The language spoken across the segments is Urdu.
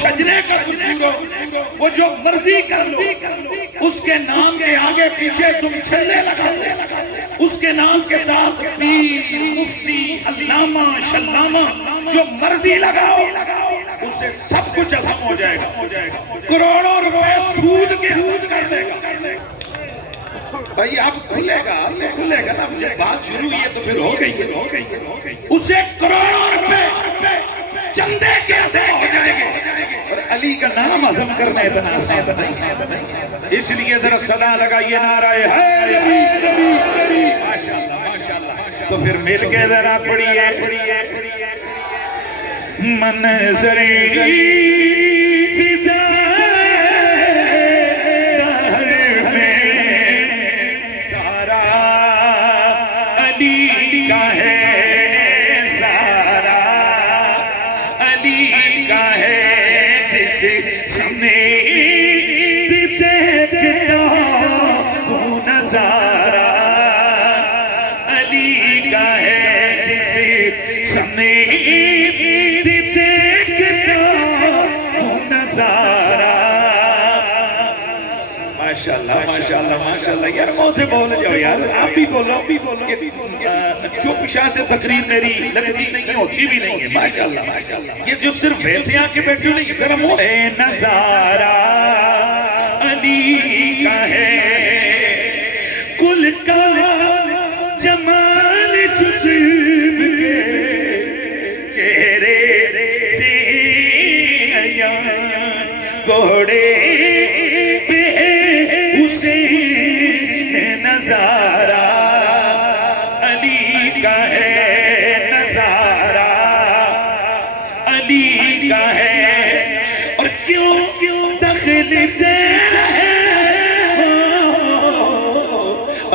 شجرے کا قصور ہو، وہ جو مرضی کر لو، اس کے نام کے آگے پیچھے تم چھلے لگا لو، اس کے نام کے ساتھ پیر، مفتی، علامہ، شلامہ جو مرضی لگاؤ، اس سے سب کچھ ختم ہو جائے گا، کروڑوں روپے سود کے سود کر دے گا۔ بھائی اب کھلے گا نا، جب بات شروع ہوئی ہے تو پھر ہو گئی ہے، اسے کروڑوں روپے چندے کیسے ہو جائیں گے، اور علی کا نام عظم کرنا اتنا آسان نہیں، اس لیے ذرا صدا لگائیے نعرہ حیدری، ماشاءاللہ ماشاءاللہ۔ تو پھر مل کے ذرا پڑھیے، منظری فضا دہر میں سارا علی کا ہے، سارا علی کا ہے، جس سمیت دیکھتا ہوں نظارہ علی کا ہے، جس سمیت ماشاءاللہ ماشاءاللہ ماشاءاللہ۔ یار ماں سے بول جاؤ یار، آپ بھی بولو، چوپ شاہ سے تقریر میری لگتی نہیں ہے، ہوتی بھی نہیں ہے، ماشاءاللہ ماشاءاللہ۔ یہ جو صرف ویسے آکے بیٹھو نہیں، ذرا مو اے نظارہ علی کا ہے، کل کا جمال جزب کے چہرے سے عیاں، گھوڑے نظارہ علی کا ہے، نظارہ علی کا ہے، اور کیوں دخل دے رہے ہو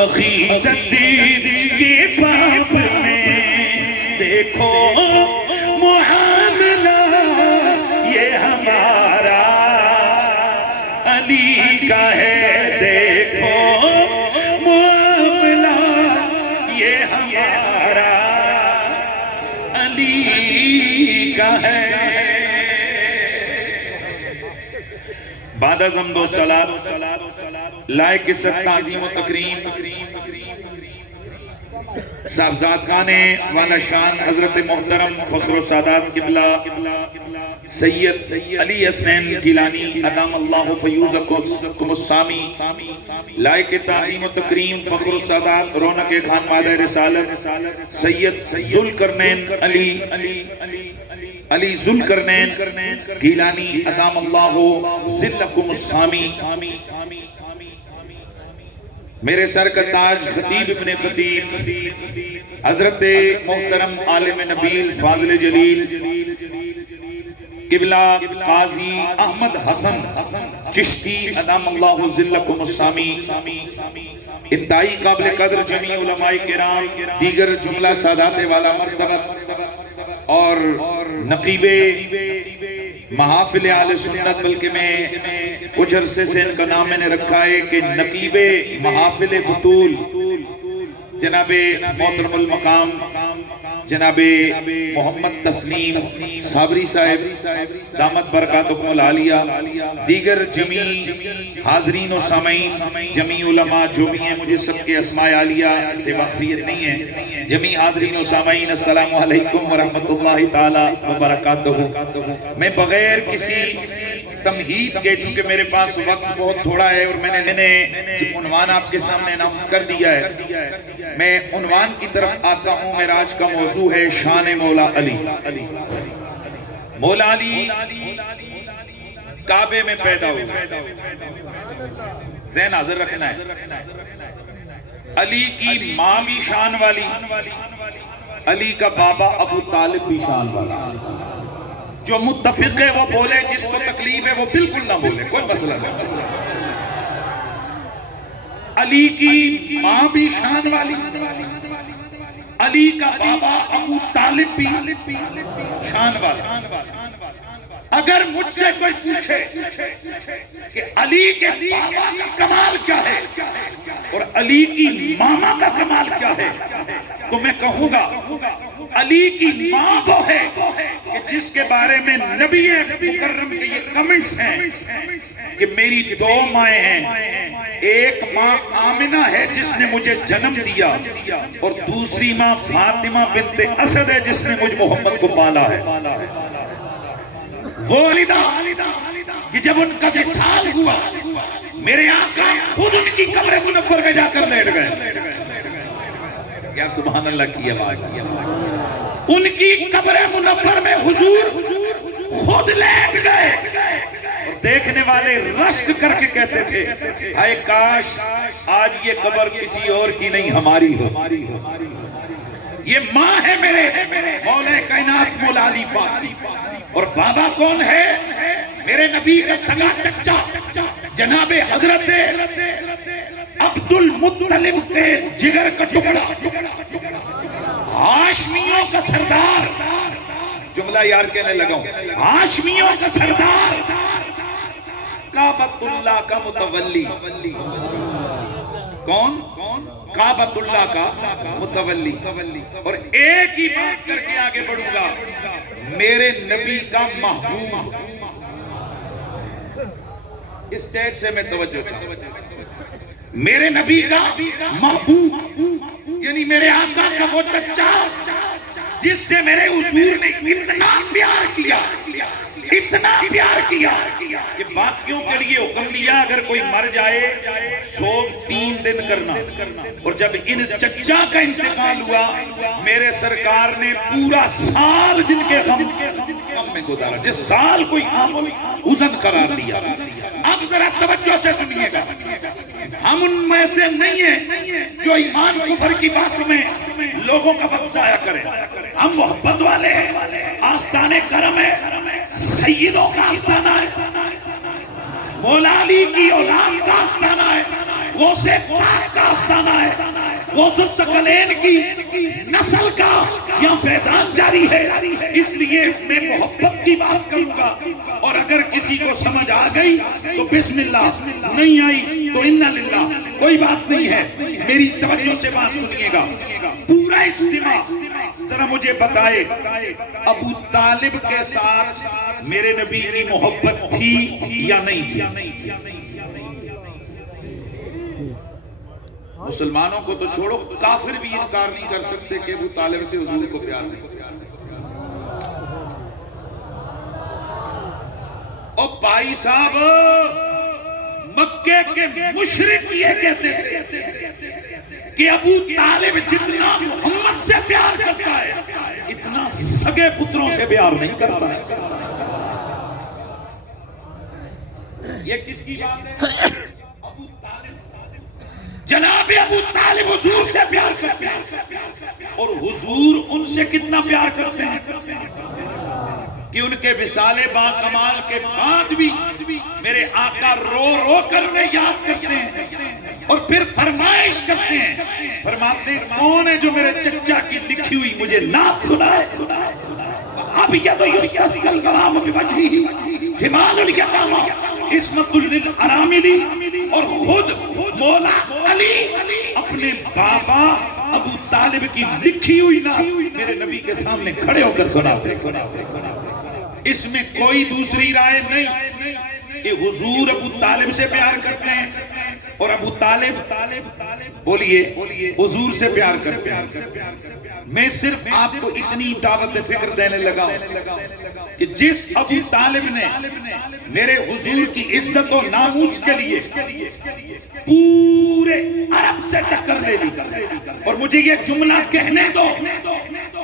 عقیدت کے باب میں، دیکھو معاملہ یہ ہمارا علی کا ہے، دیکھو بعد از حمد و صلاۃ لائق عزت تعظیم و تکریم صاحبزاد خان والا شان حضرت محترم فخر و سادات قبلہ سید علی حسنین گیلانی ادام اللہ فیوزکم السامی، لائق تعظیم و تکریم فخر و سادات رونق خان مادہ رسالت سید ذوالقرنین علی ذوالقرنین گیلانی ادام اللہ ظلکم السامی، میرے سر کا تاج خطیب ابن خطیب حضرت محترم عالم نبیل فاضل جلیل قبلہ قاضی احمد حسن چشتی ادام اللہ ذلکم السامی، انتہائی قابل قدر جمیع علماء کرام، دیگر جملہ سادات والا مرتبہ اور نقیب محافل اہل سنت، بلکہ میں کچھ عرصے سے ان کا نام میں نے رکھا ہے کہ نقیب محافل بطول جناب محترم المقام جناب محمد تسلیم صابری صاحب دامت برکاتکم العالیہ، دیگر جمیع حاضرین و سامعین، جمیع علماء جو بھی ہیں، مجھے سب کے اسماء عالیہ سے واقفیت نہیں ہے، جمیع حاضرین و سامعین السلام علیکم ورحمت اللہ تعالی وبرکاتہ۔ میں بغیر کسی تمہید کے، چونکہ میرے پاس وقت بہت تھوڑا ہے اور میں نے عنوان آپ کے سامنے اناؤنس کر دیا ہے، میں عنوان کی طرف آتا ہوں۔ میرا آج کا موضوع ہے شان مولا علی۔ مولا علی کعبے میں پیدا ہوئے، ذہن حاضر رکھنا ہے، علی کی ماں بھی شان والی، علی کا بابا ابو طالب بھی شان والا، جو متفق ہے وہ بولے، جس کو تکلیف ہے وہ بالکل نہ بولے، کوئی مسئلہ نہیں۔ علی کی ماں بھی شان والی، علی کا بابا ابو طالب بھی شان والا، اگر مجھ سے کوئی پوچھے کہ علی کے بابا کا کمال کیا ہے اور علی کی ماما کا کمال کیا ہے تو میں کہوں گا علی کی ماں وہ ہے کہ جس کے بارے میں نبی مکرم کے یہ کمنٹس ہیں کہ میری دو مائیں ہیں، ایک ماں آمنہ ہے جس نے مجھے جنم دیا اور دوسری ماں فاطمہ بنت اسد ہے جس نے مجھ محمد کو پالا ہے۔ وہ والدہ کہ جب ان کا وصال ہوا میرے آقا خود ان کی قبر منور میں جا کر لیٹ گئے۔ یا سبحان اللہ کی آواز، ان کی قبر منور میں حضور خود لیٹ گئے اور دیکھنے والے رشک کر کے کہتے تھے ہائے کاش آج یہ قبر کسی اور کی نہیں ہماری ہو۔ یہ ماں ہے میرے مولا کائنات مولا علی پاک، اور بابا کون ہے؟ میرے نبی کا سگا چچا جناب حضرت عبد المطلب کے جگر کا ٹکڑا، ہاشمیوں کا سردار، جملہ یار کہنے لگا ہوں، ہاشمیوں کا سردار، کعبۃ اللہ کا متولی، کون؟ کعبۃ اللہ کا متولی۔ اور ایک ہی بات کر کے آگے بڑھوں گا، میرے نبی کا محبوب، اس اسٹیج سے میں توجہ چاہتا ہوں، میرے نبی کا محبوب یعنی میرے آقا کا وہ چچا جس سے میرے حضور نے اتنا پیار کیا، اتنا پیار کیا کہ باقیوں کے لیے حکم دیا اگر کوئی مر جائے سوگ 3 دن کرنا، اور جب ان چچا کا انتقال ہوا میرے سرکار نے پورا سال جن کے غم میں گزارا، جس سال کوئی حزن قرار دیا۔ اب ذرا توجہ سے سنیے گا، ہم ان میں سے نہیں ہیں جو ایمان کفر کی باتوں میں لوگوں کا وقت ضائع کریں، ہم محبت والے ہیں، آستانے کرم ہے، سیدوں کا آستانہ ہے، مولا علی کی اولاد کا آستانہ ہے، غوث پاک کا آستانہ ہے، غوث الثقلین کی نسل کا یا فیضان جاری ہے، اس لیے میں محبت کی بات کروں گا، اور اگر کسی کو سمجھ آ گئی تو بسم اللہ، نہیں آئی تو انا للہ، کوئی بات نہیں ہے۔ میری توجہ سے بات سنیے گا، پورا اجتماع ذرا مجھے بتائے ابو طالب کے ساتھ میرے نبی کی محبت تھی یا نہیں تھی؟ مسلمانوں کو تو چھوڑو، کافر بھی انکار نہیں کر سکتے کہ ابو طالب سے حضور کو پیار نہیں کیا۔ اور بھائی صاحب مکے کے مشرک یہ کہتے تھے کہ ابو طالب جتنا محمد سے پیار کرتا ہے اتنا سگے پتروں سے پیار نہیں کرتا ہے۔ یہ کس کی بات ہے؟ ابو طالب، جناب ابو طالب حضور سے پیار کرتے ہیں، اور حضور ان سے کتنا پیار کرتے ہیں کہ ان کے وصال با کمال کے بعد بھی میرے آقا رو رو کر انہیں یاد کرتے ہیں اور پھر فرمائش کرتے ہیں، فرماتے ہیں کون ہے جو میرے چچا کی لکھی ہوئی مجھے نعت سنائے؟ اب یہ یستسقل غلام بوجہہ سمال الیتامی عصمت للارامل، اور خود مولا علی اپنے بابا ابو طالب کی لکھی ہوئی نعت میرے نبی کے سامنے کھڑے ہو کر سناتے ہیں۔ اس میں کوئی دوسری رائے نہیں کہ حضور ابو طالب سے پیار کرتے ہیں اور ابو طالب بولیے حضور سے پیار کرتے ہیں۔ میں صرف آپ کو اتنی دعوت فکر دینے لگا کہ جس ابو طالب نے میرے حضور کی عزت و ناموس کے لیے پورے عرب سے ٹکر لے لی، اور مجھے یہ جملہ کہنے دو،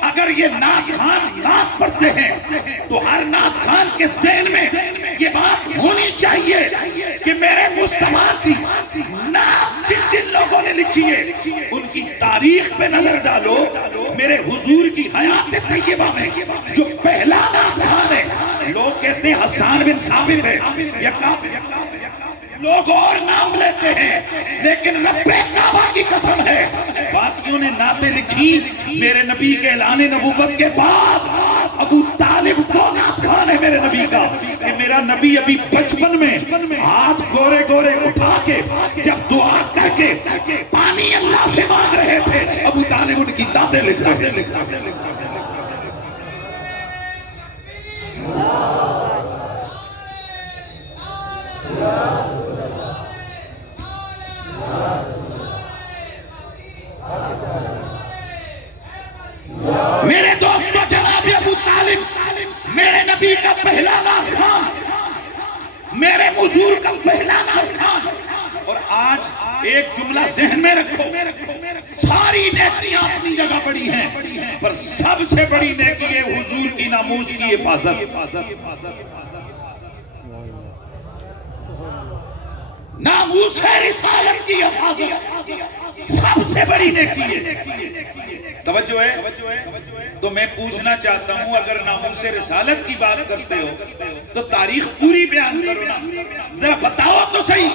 اگر یہ نعت خان نعت پڑھتے ہیں تو ہر نعت خان کے ذہن میں یہ بات ہونی چاہیے کہ میرے مصطفیٰ کی نعت جن جن لوگوں نے لکھی ہے ان کی تاریخ پہ نظر ڈالو، میرے حضور کی حیات طیبہ میں جو پہلا نعت خان ہے لوگ کہتے ہیں حسان بن ثابت ہے، لوگ اور نام لیتے ہیں، لیکن رب کعبہ کی قسم ہے باقیوں نے نعتیں لکھی میرے نبی کے اعلان نبوت کے بعد ابو طالب وہ ناتخوان ہے میرے نبی کا کہ میرا نبی ابھی بچپن میں ہاتھ گورے گورے اٹھا کے جب دعا کر کے پانی اللہ سے مانگ رہے تھے، ابو طالب ان کی دادیں لکھ رہے تھے۔ میرے دوستو، جناب ابو طالب میرے نبی کا پہلا ناتخوان، میرے حضور کا پہلا ناتخوان۔ اور آج ایک جملہ ذہن میں رکھو، ساری نیکیاں اپنی جگہ بڑی ہیں، پر سب سے بڑی نیکی ہے حضور کی ناموس کی حفاظت۔ ناموس رسالت کی حفاظت سب سے بڑی نیکی ہے۔ توجہ ہے؟ تو میں پوچھنا چاہتا ہوں، اگر ناموس رسالت کی بات کرتے ہو تو تاریخ پوری بیان کرو نا، ذرا بتاؤ تو صحیح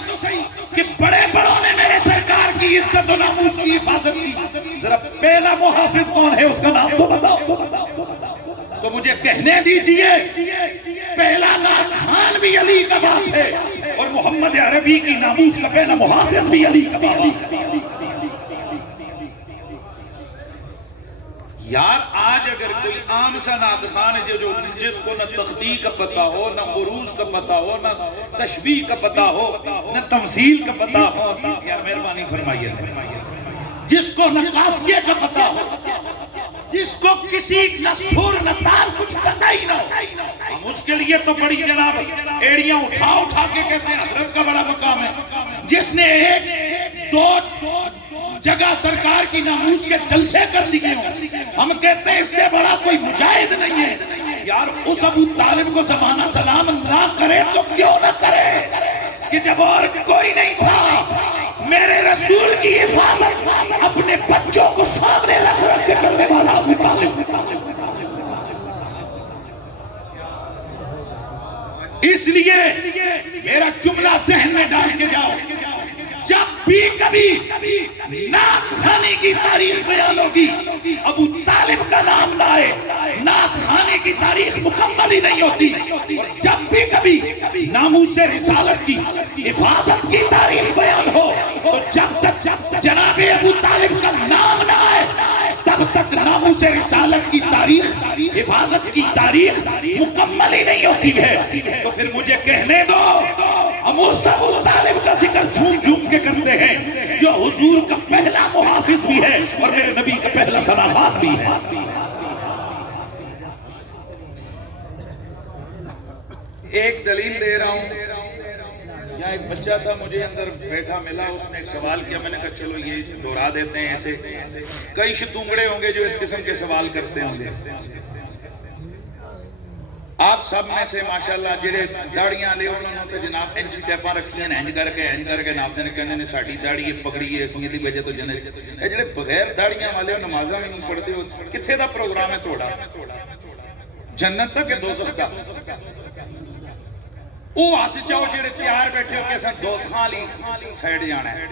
کہ بڑے بڑوں نے میرے سرکار کی عزت و ناموس کی حفاظت کی، ذرا پہلا محافظ کون ہے اس کا نام تو بتاؤ۔ تو مجھے کہنے دیجئے، پہلا ناتخوان بھی علی کا باپ ہے اور محمد عربی کی ناموس کا پہلا محافظ بھی علی کا باپ ہے۔ یار آج اگر کوئی عام سا ناتخوان ہے جس کو نہ تخطیع کا پتہ ہو، نہ عروض کا پتہ ہو، نہ تشبیہ کا پتہ ہو، نہ تمثیل کا پتہ ہو، یار مہربانی فرمائیے، جس کو نہ قافیے کا پتہ ہو، جس کو کسی نہ سر نہ تال کچھ پتہ ہی نہ ہو، ہم اس کے لیے تو بڑی جناب ایڑیاں اٹھا کے کہتے ہیں حضرت کا بڑا مقام ہے۔ جس نے ایک دو جگہ سرکار کی ناموس کے جلسے کر دیے ہوں، ہم کہتے ہیں اس سے بڑا کوئی مجاہد نہیں ہے۔ یار اس ابو طالب کو زمانہ سلام نہ کرے تو کیوں نہ کرے کہ جب اور کوئی نہیں تھا، میرے رسول کی حفاظت اپنے بچوں کو سامنے رکھ کے کرنے والا ابو طالب۔ اس لیے میرا جملہ ذہن میں ڈال کے جاؤ، جب بھی کبھی ناتخوانی کی تاریخ بیان ہوگی ابو طالب کا نام لائے، ناتخوانی کی تاریخ مکمل ہی نہیں ہوتی۔ جب بھی کبھی ناموس رسالت کی حفاظت کی تاریخ بیان ہو تو جب تک جناب ابو طالب کا نام نہ آئے تب تک ناموس رسالت کی تاریخ، حفاظت کی تاریخ مکمل ہی نہیں ہوتی ہے۔ تو پھر مجھے کہنے دو، ہم اس ابو طالب کا ذکر جھوم کے کرتے ہیں جو حضور کا پہلا محافظ بھی ہے اور میرے نبی کا پہلا سنافاز بھی ہے۔ ایک دلیل دے رہا ہوں، یہاں ایک بچہ تھا مجھے اندر بیٹھا ملا، اس نے ایک سوال کیا، میں نے کہا چلو یہ دہرا دیتے ہیں، ایسے کئی شتونگڑے ہوں گے جو اس قسم کے سوال کرتے ہوں گے۔ آپ سب میں سے ماشاءاللہ جڑے داڑیاں لے انہوں نے جناب انچی ٹیپاں رکھی ہیں، انج کر کے ناپ دینے کہنے نے ساڑی داڑی پکڑی ہے سنگی دی وجہ تو جنے اے جڑے بغیر داڑیاں والے نمازاں میں نہیں پڑھتے ہو، کتھے دا پروگرام ہے توڑا؟ جنت تک کہ دوزخ کا؟ او ہاتھ چاہو جڑے تیار بیٹھے ہو کہ سن دوزخاں والی سائیڈ جانا ہے۔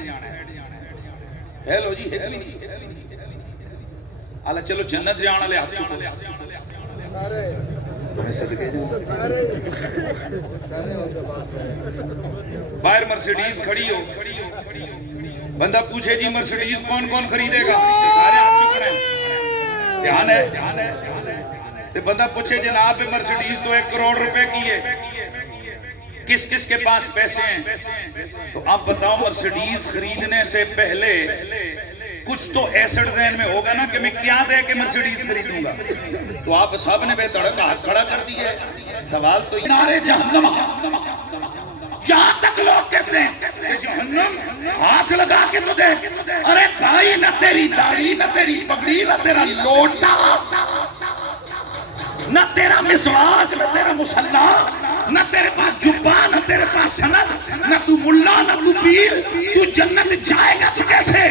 ہیلو جی ایک نہیں اللہ چلو جنت جانا لے ہاتھ چکو باہر مرسیڈیز کھڑی ہو، بندہ پوچھے جی مرسیڈیز کون کون خریدے گا، سارے ہاتھ چک رہے ہیں، دھیان ہے۔ بندہ پوچھے جناب مرسیڈیز تو 1 کروڑ روپے کی ہے، کس کس کے پاس پیسے ہیں؟ تو آپ بتاؤ مرسیڈیز خریدنے سے پہلے کچھ تو ایسڈ ذہن میں ہوگا نا کہ میں کیا دے کے مرسیڈیز خریدوں گا؟ تو آپ صاحب نے بے دھڑک ہاتھ کھڑا کر دیا ہے۔ سوال تو نارے جہنم، یہاں تک لوگ کہتے ہیں کہ جہنم ہاتھ لگا کے تو دے، ارے بھائی نہ تیری داڑھی نہ تیری پگڑی نہ تیرا لوٹا نہ تیرا مسواک نہ تیرا مصلی نہ تیرے پاس جبہ نہ تیرے پاس سند نہ تو ملا نہ تو پیر، تو جنت جائے گا تو کیسے؟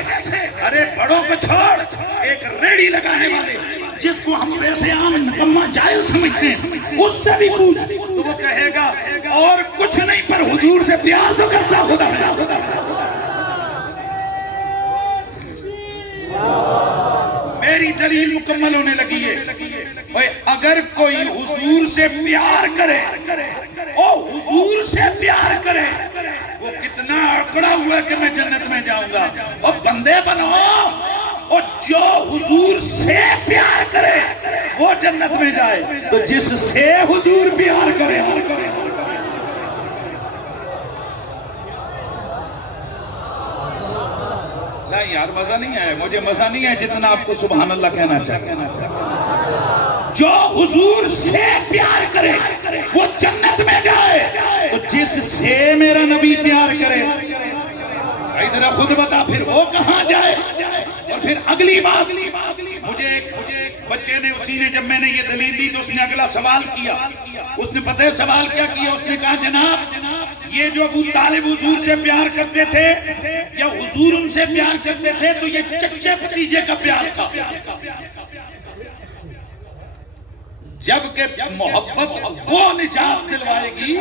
ارے بڑوں کو چھوڑ، ایک ریڑی لگانے والے جس کو ہم ویسے عام نکمہ جائل سمجھتے ہیں اس سے بھی پوچھ تو وہ کہے گا اور کچھ نہیں پر حضور سے پیار تو کرتا خدا ہے۔ میری دلیل مکمل ہونے لگی ہے۔ اگر کوئی حضور سے پیار کرے او حضور سے پیار کرے وہ کتنا اکڑا ہوا ہے کہ میں جنت میں جاؤں گا. اور بندے بنو اور جو حضور سے پیار کرے وہ جنت میں جائے. تو جس سے حضور پیار کرے نہیں یار مزہ نہیں ہے, مجھے مزہ نہیں ہے جتنا آپ کو سبحان اللہ کہنا چاہیے. جو حضور سے پیار کرے وہ جنت میں جائے. تو جس سے میرا نبی پیار کرے ذرا خود بتا پھر وہ کہاں جائے. اور پھر اگلی بات, مجھے ایک بچے نے اسی نے جب میں نے یہ دلیل دی تو اس نے اگلا سوال کیا. اس نے پتہ ہے سوال کیا کیا؟ اس نے کہا جناب یہ جو ابو طالب حضور سے پیار کرتے تھے یا حضور ان سے پیار کرتے تھے تو یہ چچے بھتیجے کا پیار تھا, جبکہ محبت وہ نجات دلوائے گی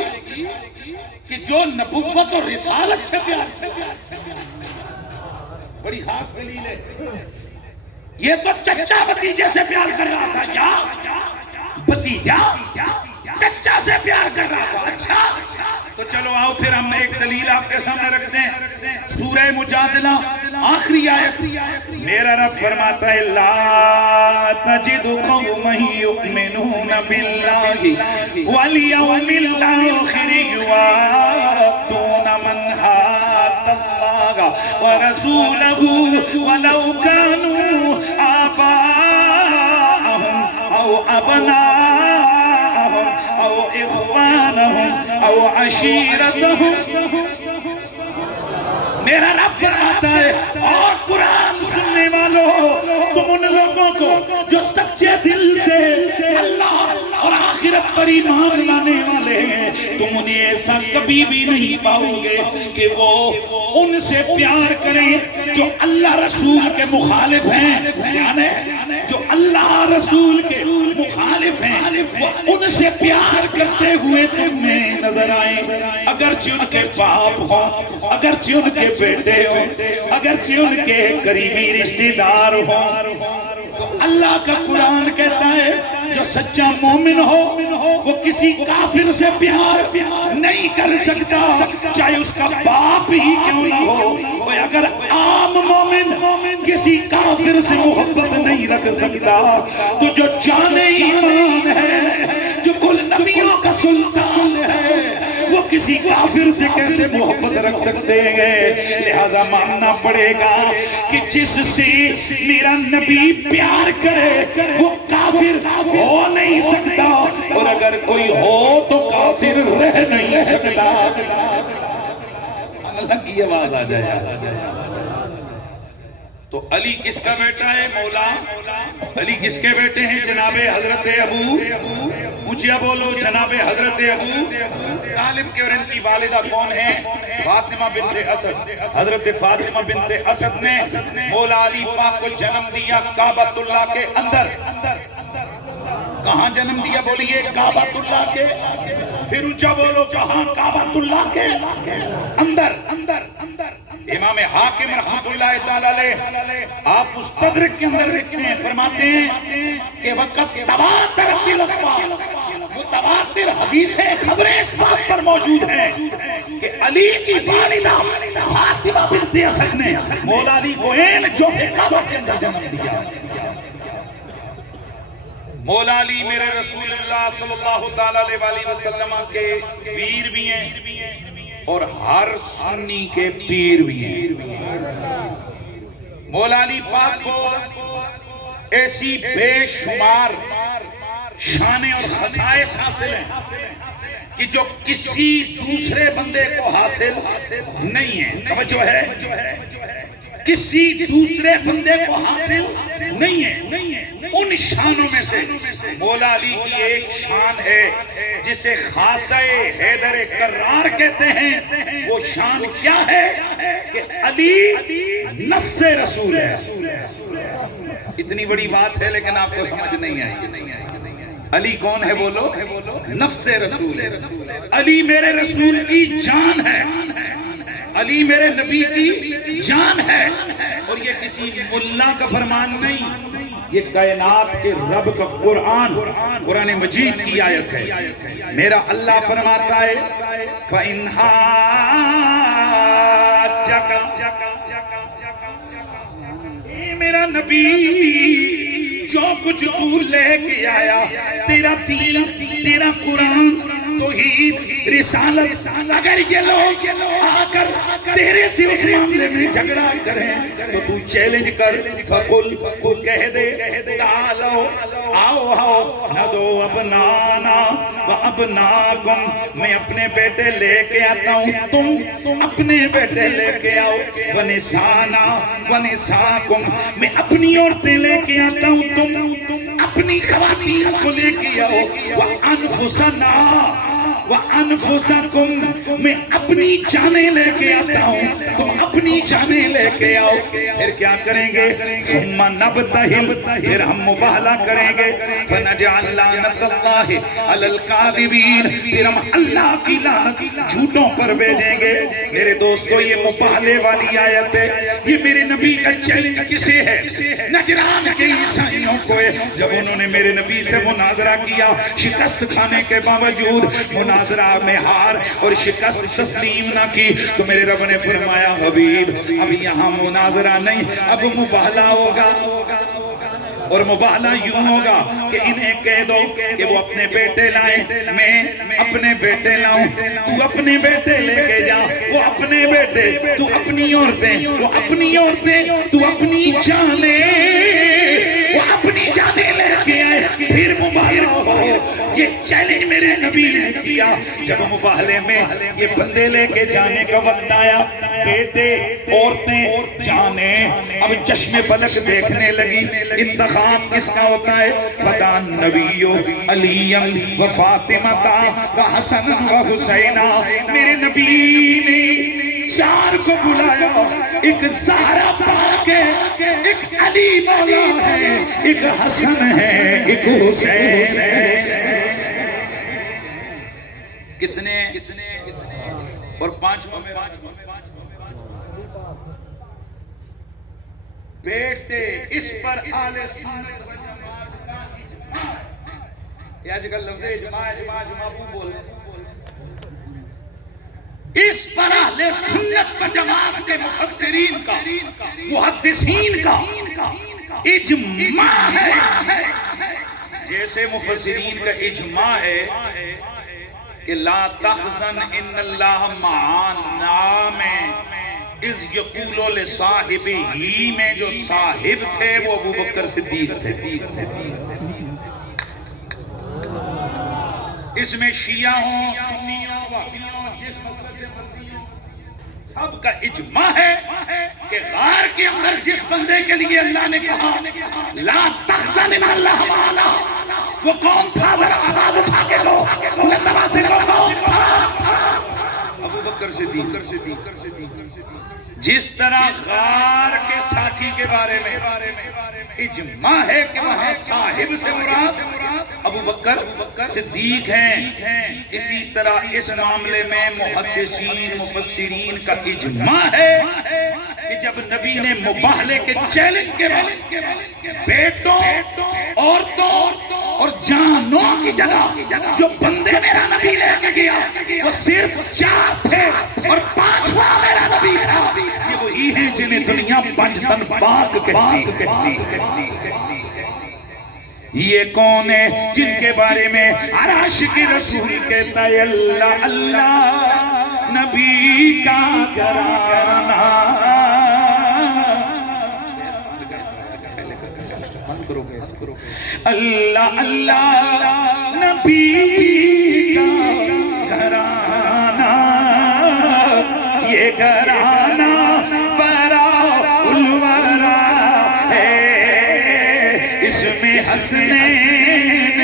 کہ جو نبوت اور رسالت سے پیار کرے. بڑی خاص دلیل ہے. یہ تو چچا بھتیجے سے پیار کر رہا تھا یا بھتیجا چچا سے پیار کر رہا تھا. اچھا تو چلو آؤ پھر ہم ایک دلیل آپ کے سامنے رکھتے ہیں. سورہ مجادلہ آخری آیت, میرا رب فرماتا ہے لا تجد قوما یؤمنون باللہ والیوم الآخر یوادون من حاد اللہ ورسولہ ولو كانوا آباءهم او ابناءهم او اخوانهم او عشیرتهم. میرا رب فرماتا ہے اور قرآن سننے والوں تم ان لوگوں کو جو سچے دل سے اللہ اور آخرت پر ایمان لانے والے ہیں تم انہیں ایسا کبھی بھی نہیں پاؤ گے کہ وہ ان سے پیار کریں جو اللہ رسول کے مخالف ہیں. یعنی جو اللہ رسول کے مخالف ہیں وہ ان سے پیار کرتے ہوئے تمہیں نظر آئیں, اگرچہ ان کے باپ ہوں, اگرچہ ان کے بیٹے ہوں, اگرچہ ان کے قریبی رشتہ دار ہوں. اللہ کا قرآن کہتا ہے جو سچا مومن ہو وہ کسی کافر سے پیار نہیں کر سکتا چاہے اس کا باپ ہی کیوں نہ ہو. اگر عام مومن کسی کافر سے محبت نہیں رکھ سکتا تو جو جان ایمان ہے, جو کل نبیوں کا سلطان ہے, وہ کسی کافر سے کیسے محبت رکھ سکتے ہیں؟ لہذا ماننا پڑے گا کہ جس سے میرا نبی پیار کرے وہ کافر ہو نہیں سکتا, اور اگر کوئی ہو تو کافر رہ نہیں سکتا. اللہ کی آواز آ جائے. تو علی کس کا بیٹا ہے؟ مولا. علی کس کے بیٹے ہیں؟ جناب حضرت ابو, اونچیا بولو, جناب حضرت ابو طالب کے. اور ان کی والدہ کون ہے؟ فاطمہ بنت اسد. حضرت فاطمہ بنت اسد نے مولا علی پاک کو جنم دیا کعبۃ اللہ کے اندر. کہاں جنم دیا بولیے؟ کعبۃ اللہ کے. پھر اونچا بولو کہاں؟ کعبۃ اللہ کے اندر. امام حاکم رحمت اللہ تعالی علیہ آپ مستدرک کے اندر لکھتے ہیں, فرماتے ہیں کہ وقت تواترت الاخبار, متواتر حدیثیں خبریں اس بات پر موجود ہیں کہ علی کی والدہ فاطمہ بنت اسد نے مولا علی کو جوف کعبہ کے اندر جنم دیا. مولا علی میرے رسول اللہ صلی اللہ علیہ وسلم کے پیر بھی ہیں اور ہر سنی کے پیر بھی ہیں. مولا علی پاک کو ایسی بے شمار شانیں اور خصائص حاصل ہیں کہ جو کسی دوسرے بندے کو حاصل نہیں ہے. توجہ ہے, کسی دوسرے بندے کو حاصل نہیں ہے. ان شانوں میں سے مولا علی کی ایک شان ہے جسے خاصہ حیدر کرار کہتے ہیں. وہ شان کیا ہے کہ علی نفس رسول ہے. اتنی بڑی بات ہے لیکن آپ کو سمجھ نہیں آئی. علی کون ہے بولو؟ نفس رسول. علی میرے رسول کی جان ہے, علی میرے نبی کی جان ہے. اور یہ کسی ملا کا فرمان نہیں, یہ کائنات کے رب کا قرآن قرآن مجید کی آیت ہے. میرا اللہ فرماتا ہے فَإِنْ حَاجَّكَ، اے میرا نبی جو کچھ تو لے کے آیا، تیرا دین، تیرا قرآن، توحید، رسالت، اگر یہ لوگ آ کر تیرے سے اس معاملے میں جھگڑا کریں تو تو چیلنج کر. فَقُلْ، تو کہہ دے تعالو، آؤ ندو ابنانا وابناکم، میں اپنے بیٹے لے کے آتا ہوں، تم اپنے بیٹے لے کے آؤ. ونسانا ونساکم، میں اپنی عورتیں لے کے آتا ہوں، تم اپنی خواتین کو لے کے آؤ. وانفسنا وانفسکم، میں اپنی جانیں لے کے آتا ہوں، تم اپنی جانیں لے کے آؤ. پھر کیا کریں گے؟ ثم نبتہل، پھر ہم مباہلہ کریں گے. فنجعل لعنت اللہ علی الکاذبین، پھر ہم اللہ کی لعنت جھوٹوں پر بھیجیں گے. میرے دوستو یہ مباہلے والی آیت ہے. یہ میرے نبی کا چیلنج کسے ہے؟ نجران کے عیسائیوں کو ہے. جب انہوں نے میرے نبی سے مناظرہ کیا، شکست کھانے کے باوجود مناظرہ میں ہار اور شکست تسلیم نہ کی، تو میرے رب نے فرمایا حبیب اب یہاں مناظرہ نہیں، اب مباہلہ ہوگا. اور مباہلہ یوں ہوگا کہ انہیں کہہ دو کہ وہ اپنے بیٹے لائیں، میں اپنے بیٹے لاؤں، تو اپنے بیٹے لے کے جا، وہ اپنے بیٹے، تو اپنی عورتیں، وہ اپنی عورتیں، تو اپنی جانیں، وہ اپنی جانیں لے کے آئے. پھر مباہلہ ہو. یہ چیلنج میرے نبی نے کیا. جب مباہلے میں یہ بندے لے کے جانے کا وقت آیا، بیٹے، عورتیں، جانیں اب چشم پلک دیکھنے لگی. انتخاب کس کا ہوتا ہے؟ فَدَا النَّبِيُّ عَلِيًّا وَفَاطِمَةَ وَحَسَنًا وَحُسَيْنًا، میرے نبی نے 4 کو بلایا. ایک زہرا پاک ہے، ایک علی مولا ہے، ایک حسن ہے، ایک حسین ہے. کتنے اور 5 بیٹے. اس پر آل سنت و جماعت کا اجماع. یہ آج کل لفظ اجماع بول رہے ہیں. اس پر اہل سنت و جماعت کے مفسرین کا، محدثین کا اجماع ہے. جیسے مفسرین کا اجماع ہے کہ لا تحزن ان اللہ معانا میں اذ یقولو لصاحبہی میں جو صاحب تھے وہ ابو بکر صدیق تھے. اس میں شیعہ ہوں، سنیوں، وہابیوں، جس مسئلے سے مرضیوں، سب کا اجماع ہے کہ غار کے اندر جس بندے کے لیے اللہ نے کہا لا تحزن ان اللہ معانا، وہ کون تھا؟ ذرا آواز اٹھا کے لو، بلند آواز سے لو، کون تھا؟ ابو بکر صدیق. جس طرح غار کے ساتھی کے بارے میں اجماع ہے کہ وہاں صاحب سے مراد ابو بکر صدیق ہیں، اسی طرح اس معاملے میں محدثین مفسرین کا اجماع ہے کہ جب نبی نے مباہلے کے چیلنج کے بعد بیٹوں، عورتوں اور جانوں کی جگہ جو بندے میرا نبی لے کے گیا وہ صرف 4 تھے اور 5واں میرا نبی تھا. یہ وہی ہیں جنہیں دنیا پنجتن پاک کہتی ہے. یہ کون ہے جن کے بارے میں ہر عاشق رسول کہتا ہے اللہ اللہ نبی کا گھرانہ. اللہ اللہ نبی کا گھرانہ، یہ گھرانہ براء الورا ہے. اس میں حسنین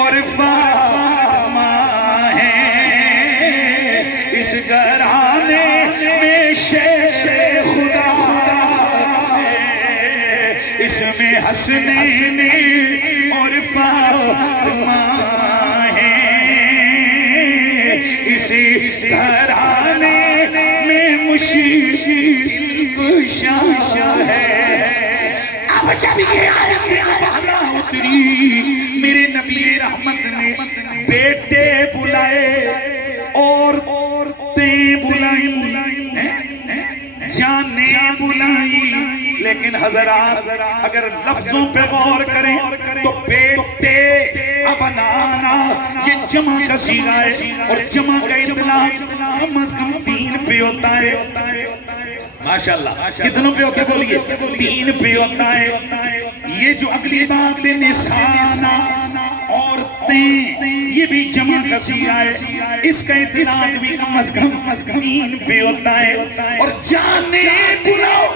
اور فاطمہ ہیں. اس گھرانے میں شیخ خدا ہے. اس میں حسنین اور فاطمہ ہیں. اسی گھرانے میں مشرق شاہ ہے. اب جب یہ آیت بالا اتری میرے نبی رحمت نے بیٹے بلائے عورتیں بلائی جانیں بلائی، لیکن حضرات اگر لفظوں پہ غور کریں تو بیٹے ابنانا یہ جمع کا صیغہ ہے، اور جمع کا اطلاق کم از کم 3 پہ ہوتا ہے۔ ماشاءاللہ کتنوں پہ ہوتا ہے بولیے؟ 3 پہ ہوتا ہے۔ یہ جو اگلی بات ہے نسانا عورتیں، یہ بھی جمع کا صیغہ ہے، اس کا اطلاق بھی کم از کم 3 پہ ہوتا ہے۔ اور جانیں بلاؤ،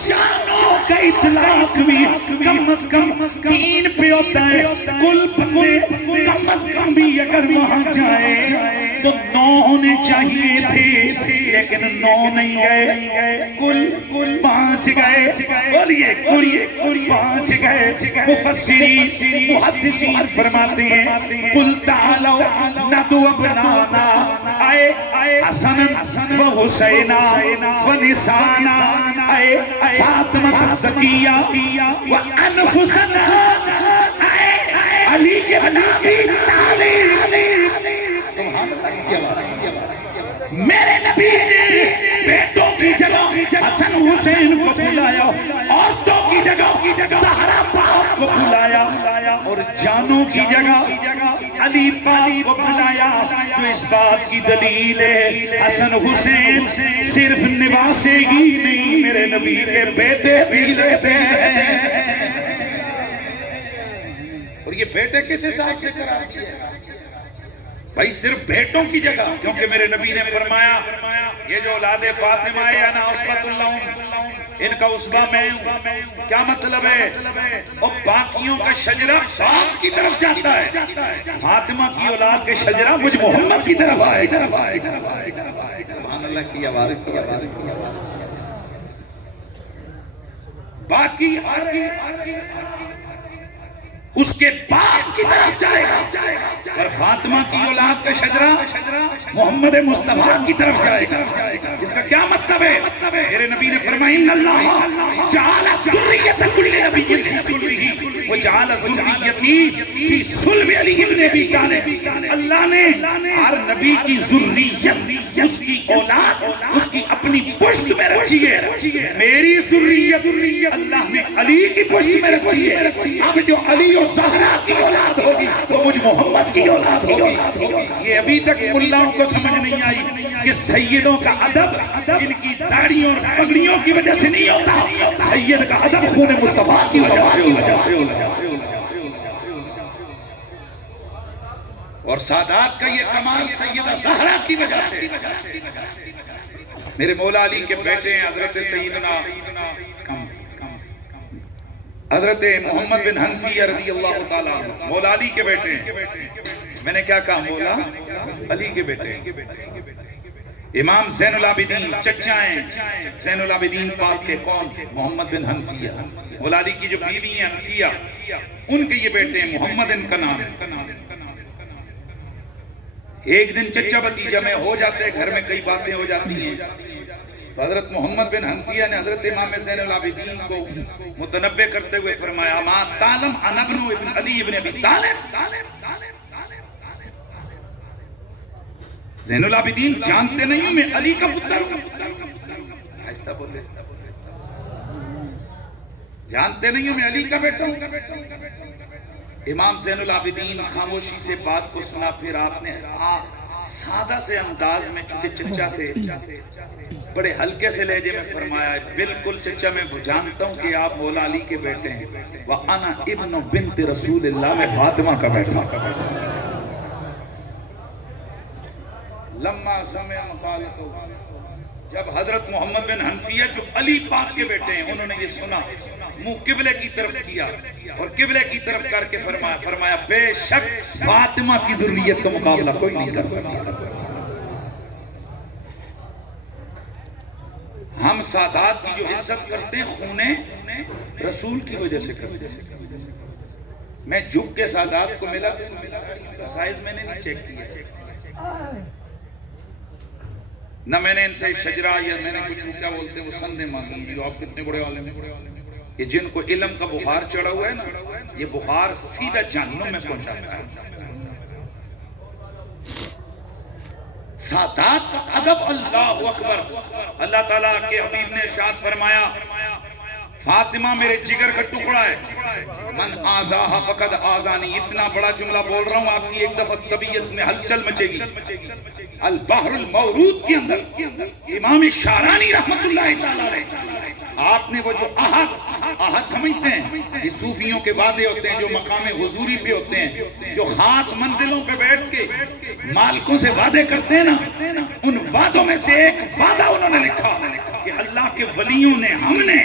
جانوں کا اطلاق بھی کم از کم 3 پہ ہوتا ہے۔ کل بندے کم از کم بھی اگر وہاں جائے تو 9 ہونے چاہیے تھے، لیکن 9 نہیں گئے، کل 5 گئے۔ بولیے کل 5 گئے۔ مفسرین محدثین فرماتے ہیں قل تعالوا ندعو ابنانا، آئے حسنا و حسینا و نسانا، آئے فاطمہ الزکیہ و انفسنا، آئے علی ابن ابی طالب۔ سبحان اللہ کی آواز، میرے نبی نے بیٹوں کی جگہ حسن حسین کو بلایا، عورتوں کی جگہ زہرا پاک کو بلایا، اور جانوں کی جگہ علی پاک کو بلایا۔ تو اس بات کی دلیل ہے حسن حسین صرف نواسے ہی نہیں، میرے نبی کے بیٹے بھی لیتے ہیں۔ اور یہ بیٹے کس حساب سے قرار کیا ہے؟ بھائی صرف بیٹوں کی جگہ، کیونکہ میرے نبی نے فرمایا یہ جو اولاد فاطمہ ہے انا عصبۃ لہم، ان کا عصبہ میں ہوں۔ کیا مطلب ہے؟ اور باقیوں کا شجرہ باپ کی طرف جاتا ہے، فاطمہ کی اولاد کے شجرہ مجھ محمد کی طرف آئے۔ سبحان اللہ کی آواز، باقی اس کے باپ کی طرف جائے گا، اور فاطمہ کی اولاد کا شجرہ محمد مصطفیٰ کی طرف جائے گا۔ اس کا کیا مطلب ہے؟ میرے نبی نے فرمایا ان اللہ جعل ذریۃ کل نبی فی صلبہ وجعل ذریتی فی صلب علی بن ابی طالب۔ اللہ نے ہر نبی کی ذریت، اس کی اولاد، اس کی اپنی پشت میں رکھی ہے۔ میری ذریت اللہ نے علی کی پشت میں رکھی ہے۔ اب جو علی اور زہرا کی اولاد ہوگی وہ مجھ محمد کی اولاد ہوگی۔ یہ ابھی تک ملاؤں کو سمجھ نہیں آئی کہ سیدوں کا ادب ان کی داڑھیوں اور پگڑیوں کی وجہ سے نہیں ہوتا، سید کا ادب خون مصطفیٰ کی وجہ سے ہوتا ہے۔ اور سادات کا یہ کمال سیدہ زہرا کی وجہ سے۔ میرے مولا علی کے بیٹے ہیں حضرت سیدنا حضرت محمد بن حنفیہ رضی اللہ تعالیٰ عنہ، مولا علی کے بیٹے ہیں۔ میں نے کیا کہا؟ مولا علی کے بیٹے ہیں۔ امام زین العابدین چچا ہیں زین العابدین پاک کے، کون؟ محمد بن حنفیہ۔ مولا علی کی جو بیوی ہیں حنفیہ، ان کے یہ بیٹے ہیں، محمد ان کا نام ہے۔ ایک دن چچا بھتیجا میں ہو جاتے ہیں، گھر میں کئی باتیں ہو جاتی ہیں، تو حضرت محمد بن حنفیہ نے حضرت امام زین العابدین کو متنبہ کرتے ہوئے فرمایا ما تعلم انا ابن علی ابن ابی طالب۔ زین العابدین جانتے نہیں ہوں میں علی کا پتر ہوں؟ آہستہ بولے، جانتے نہیں ہوں میں علی کا بیٹا ہوں؟ امام زین العابدین خاموشی سے بات کو سنا، پھر آپ نے سادہ سے انداز میں، چونکہ چچا تھے، بڑے ہلکے سے لہجے میں فرمایا بالکل چچا میں جانتا ہوں کہ آپ مولا علی کے بیٹے ہیں، وَأَنَا ابن بنت رسول اللہ، میں فاطمہ کا بیٹا۔ لما سمع مقالتو، جب حضرت محمد بن حنفیہ جو علی پاک کے بیٹے ہیں انہوں نے یہ سنا، منہ قبلے کی طرف کیا اور قبلے کی طرف کر کے فرمایا بے شک فاطمہ کی ذریت کا مقابلہ کوئی نہیں کر سکتا۔ ہم سادات کی جو عزت کرتے ہیں خون رسول کی وجہ سے کرتے ہیں۔ میں جھک کے سادات کو ملا، سائز میں نے نہیں چیک کیا، نہ میں نے ان سے شجرہ یا میں نے کچھ کیا بولتے وہ سندے مانگی جو آپ کتنے بڑے والے میں، کہ جن کو علم کا بخار چڑھا ہوا ہے نا، یہ بخار سیدھا جہنم میں پہنچاتا ہے۔ سادات کا ادب، اللہ اکبر۔ اللہ تعالیٰ کے حبیب نے ارشاد فرمایا فاطمہ میرے جگر کا ٹکڑا ہے، من آزاہا فقد آزانی۔ اتنا بڑا جملہ بول رہا ہوں، آپ کی ایک دفعہ طبیعت میں ہلچل مچے گی۔ البحر المورود کے اندر امام شارانی رحمت اللہ تعالیٰ علیہ، آپ نے وہ جو احد سمجھتے ہیں، یہ صوفیوں کے وعدے ہوتے ہیں جو مقام حضوری پہ ہوتے ہیں، جو خاص منزلوں پہ بیٹھ کے مالکوں سے وعدے کرتے ہیں نا، ان وعدوں میں سے ایک وعدہ انہوں نے لکھا کہ اللہ کے ولیوں نے، ہم نے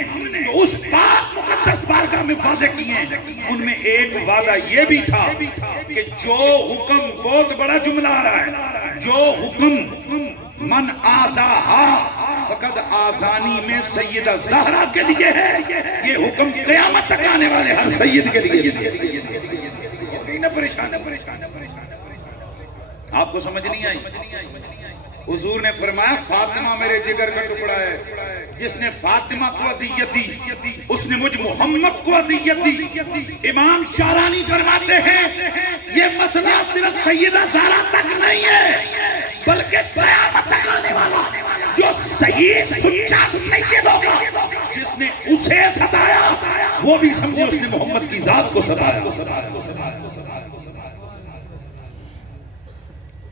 جو اس پاک مقدس بارگاہ میں وعدے کیے ہیں، ان میں ایک وعدہ یہ بھی تھا کہ جو حکم، بہت بڑا جملہ آ رہا ہے، جو حکم من آزاہا فقد آزانی میں سیدہ زہرا کے لیے ہے، یہ حکم قیامت تک آنے والے ہر سید کے لیے ہے۔ پریشان آپ کو سمجھ نہیں آئی؟ حضور نے فرمایا فاطمہ میرے جگر کا ٹکڑا ہے، جس نے فاطمہ کو اذیت دی اس نے مجھ محمد کو اذیت دی۔ امام شارانی فرماتے ہیں یہ مسئلہ صرف سیدہ زہرا تک نہیں ہے، بلکہ قیامت تک آنے والا جو سید سچا سید ہوگا، جس نے اسے ستایا وہ بھی سمجھے اس نے محمد کی ذات کو ستایا۔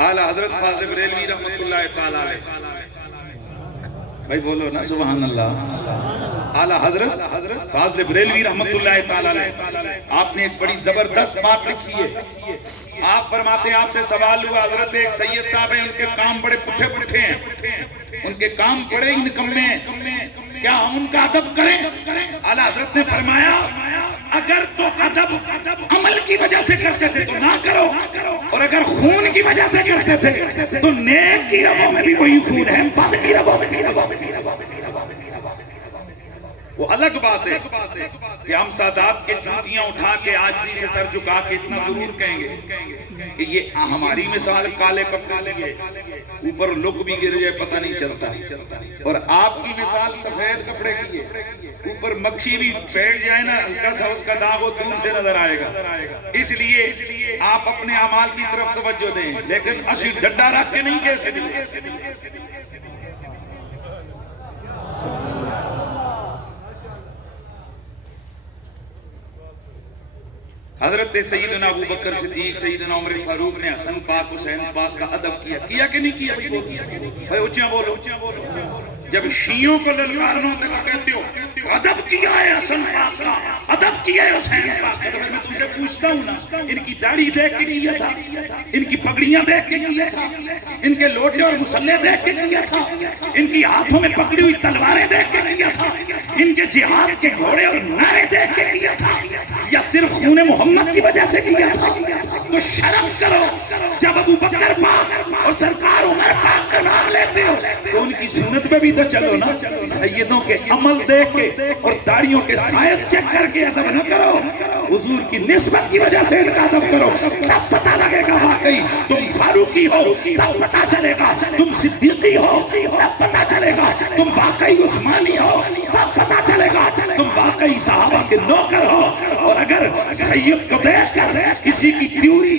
اعلیٰ حضرت فاضل بریلوی رحمت اللہ تعالیٰ علیہ، بھائی بولو نا سبحان اللہ۔ اعلیٰ حضرت فاضل بریلوی رحمت اللہ تعالیٰ علیہ، آپ نے ایک بڑی زبردست بات لکھی ہے۔ آپ فرماتے ہیں آپ سے سوال ہوا، حضرت ایک سید صاحب ہیں، ان کے کام بڑے پٹھے پٹھے ہیں، ان کے کام بڑے ہی نکمے ہیں، کیا ہم ان کا ادب کریں؟ اعلیٰ حضرت نے فرمایا اگر تو ادب عمل کی وجہ سے کرتے تھے تو نہ کرو، اور اگر خون کی وجہ سے کرتے تھے تو نیک کی رگوں میں بھی وہی خون ہے، بد کی رگوں میں بھی وہ الگ بات ہے کہ ہم سادات کے جوتیاں اٹھا کے عاجزی سے سر جھکا کے اتنا ضرور کہیں گے کہ یہ ہماری مثال کالے کپڑے کے اوپر لک بھی گر جائے پتہ نہیں چلتا، اور آپ کی مثال سفید کپڑے کی ہے، اوپر مکھی بھی بیٹھ جائے نا ہلکا سا اس کا داغ وہ دور سے نظر آئے گا۔ اس لیے آپ اپنے اعمال کی طرف توجہ دیں، لیکن اسی ڈنڈا رکھ کے نہیں کیسے دیں۔ حضرت سیدنا ابو بکر صدیق، سیدنا عمر فاروق نے حسن پاک حسین پاک کا ادب کیا کہ نہیں کیا؟ بھائی اونچا بولو۔ جب شیعوں کو للکارنا ہوتے تو کہتے ہو ادب کیا ہے حسن پاک کا، ادب کیا ہے حسین پاک کا، تو میں تم سے پوچھتا ہوں نا، ان کی داڑھی دیکھ کے کیا تھا، ان کی پگڑیاں دیکھ کے کیا تھا، ان کے لوٹے اور مسلح دیکھ کے کیا تھا، ان کی ہاتھوں میں پکڑی ہوئی تلواریں دیکھ کے کیا تھا، ان کے جہاد کے گھوڑے اور نعرے دیکھ کے کیا تھا، یا صرف خون محمد کی وجہ سے کیا تھا؟ تو شرم کرو، جب ابو بکر پاک اور سرکار عمر پاک کا نام لیتے ہو تو ان کی سنت پہ بھی تو چلو نا، سیدوں کے عمل دیکھ کے اور داڑیوں کے سائز چیک کر کے ادب نہ کرو، حضور کی نسبت کی وجہ سے ان کا ادب کرو، تب پتہ لگے گا واقعی تم فاروقی ہو، تب پتہ چلے گا تم صدیقی ہو، تب پتہ چلے گا تم واقعی عثمانی ہو، تب پتہ چلے گا تم واقعی صحابہ کے نوکر ہو۔ اور اگر سید کو دیکھ کر کسی کی تیوری